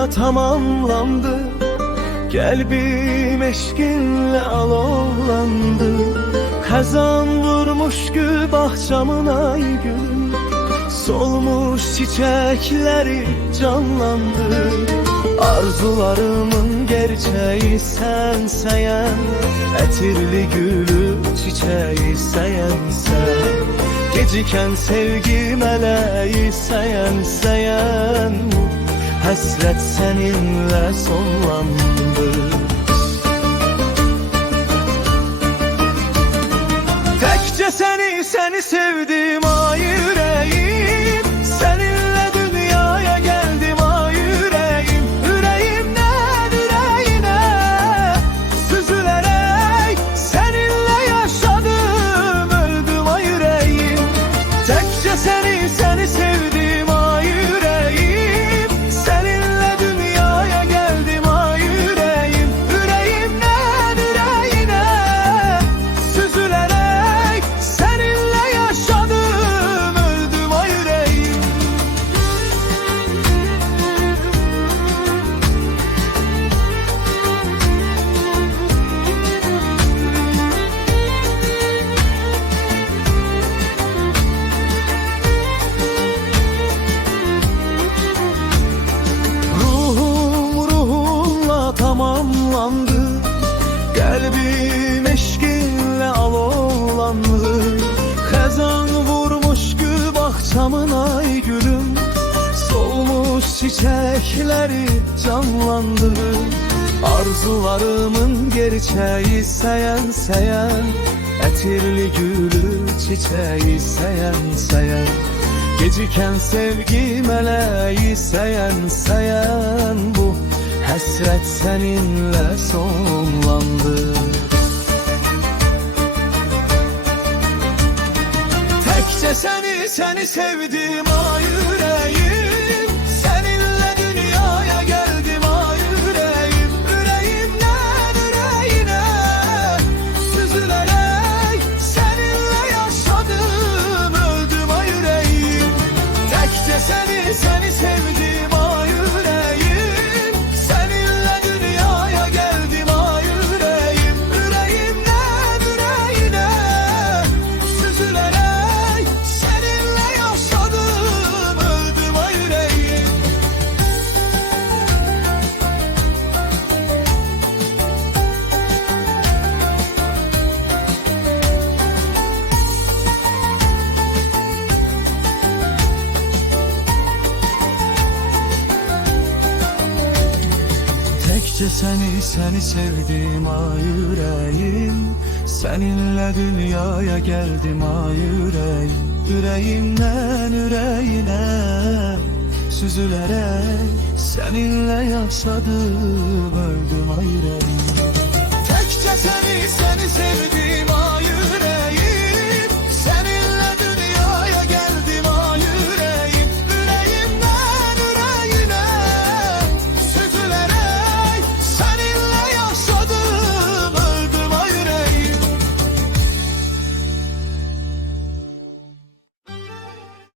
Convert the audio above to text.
ruhumla tamamlandı. Kalbim eşkinle alovlandı. Xəzan vurmuş gül bahçamın ay gülüm, solmuş çiçekleri canlandı. Arzularımın gerçeği sensəyen, ətirli gülü çiçeği səyənsən. Geciken sevgi meleği səyən həsrət seninle sonlandı. Təkcə səni sevdim ay yüreğim, seninle dünyaya geldim ay yüreğim. Yüreğimden yüreğine süzülerek seninle yaşadım, öldüm ay yüreğim. Təkcə səni sevdim ay yüreğim, seninle dünyaya geldim ay yüreğim. Yüreğimden yüreğine süzülerek seninle yaşadım, öldüm ay yüreğim. Ruhumla tamamlandı. Kalbim eşkinle alovlandı. Xəzan vurmuş gül bahçamın ay gülüm, solmuş çiçekleri canlandı. Arzularımın gerçeği səyən, ətirli gülü çiçeği səyən. Geciken sevgi meleği səyən bu həsrət seninle sonlandı. Təkcə səni sevdim ay yüreğim, seninle dünyaya geldim ay yüreğim. Yüreğimden yüreğine süzülerek seninle yaşadım, öldüm ay yüreğim. Təkcə səni sevdim ay yüreğim, seninle dünyaya geldim ay yüreğim. Yüreğimden yüreğine süzülerek seninle yaşadım, öldüm ay yüreğim. Təkcə səni sevdim ay yüreğim, seninle dünyaya geldim ay yüreğim. Yüreğimden yüreğine süzülerek seninle yaşadım, öldüm ay yüreğim. Təkcə səni sevdim